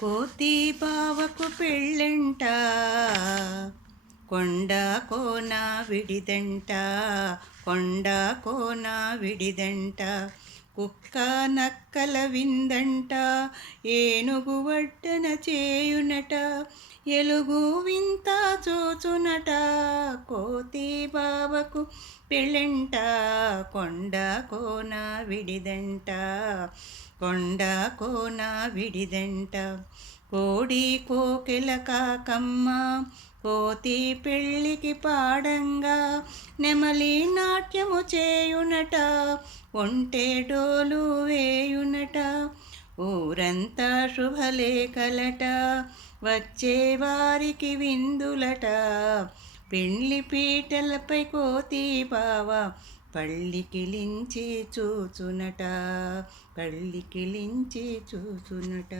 కోతి బావకు పెళ్ళంట, కొండ కోన విడిదంట, కొండ కోన విడిదంట. కుక్క నక్కల విందంట, ఏనుగు వడ్డన చేయునట, ఎలుగు వింత చూచునట. కోతి బావకు పెళ్ళంట, కొండ కోన విడిదంట, కొండ కోన విడిదంట. కోడి కోకిల కాకమ్మ కోతి పెళ్ళికి పాడంగా, నెమలి నాట్యము చేయునట, ఒంటె డోలు వేయునట. ఊరంతా శుభలేఖలట, వచ్చే వారికి విందులట. పెండ్లి పీటలపై కోతి బావ పళ్ళికిలించి చూచునట, పళ్ళికిలించి చూచునట.